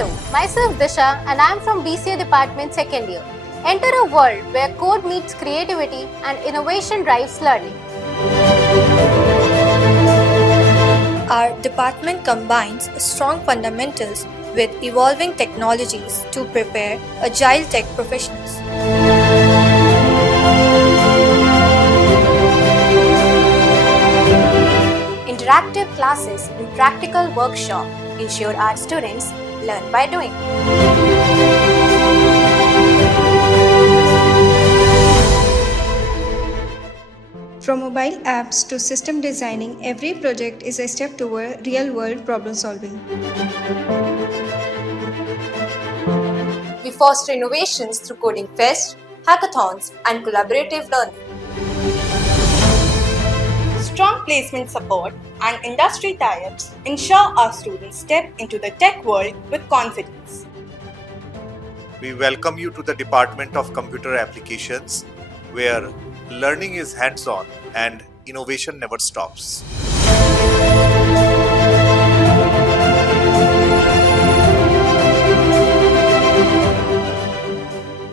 Hello, myself Disha and I am from BCA department second year. Enter a world where code meets creativity and innovation drives learning. Our department combines strong fundamentals with evolving technologies to prepare agile tech professionals. Interactive classes and practical workshop ensure our students learn by doing. From mobile apps to system designing, every project is a step toward real-world problem solving. We foster innovations through coding fest, hackathons, and collaborative learning. Strong placement support and industry tie-ups ensure our students step into the tech world with confidence. We welcome you to the Department of Computer Applications, where learning is hands-on and innovation never stops.